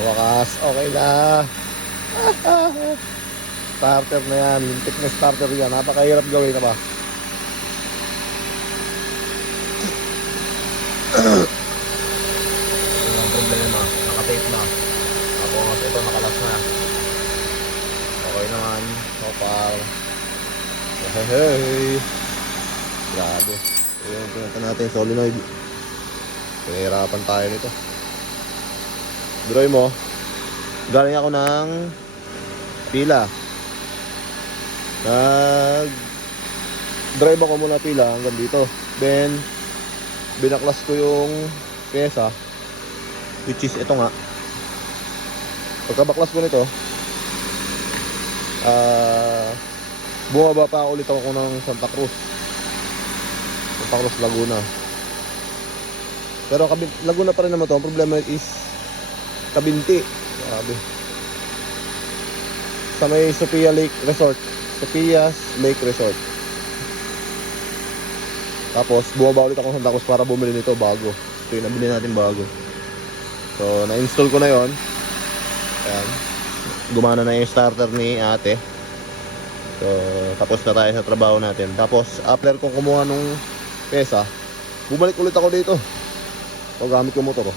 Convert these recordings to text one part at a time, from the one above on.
Wakas, okay na. Starter na yan. Lintik na starter yan. Napakahirap gawin na ba? Yun ang problema. Nakatape na. Tapos ito nakalas na. Okay naman. So far. Hey. Grabe. Ayun, pinunta natin yung solenoid. Pinahirapan tayo nito. Droy mo. Galing ako ng pila. Drive ako muna pila hanggang dito. Then binaklas ko yung pyesa, which is ito nga. Pagkabaklas ko nito, bumaba pa ulit ako ng Santa Cruz, Laguna. Pero Laguna pa rin naman to. Ang problema is Kabinti. Grabe. Sa may Sophia Lake Resort, Sophia's Lake Resort. Tapos bumaba ulit ako sa Santa Cruz para bumili nito bago. Ito yung nabili natin bago. So na-install ko na yon. Ayan. Gumana na yung starter ni ate. So tapos na tayo sa trabaho natin. Tapos after kong kumuha nung pesa, bumalik ulit ako dito. O gamit yung motor ko.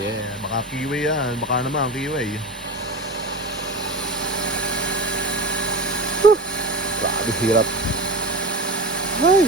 Yeah, baka keyway yan. Baka naman keyway. Grabe hirap. Ay.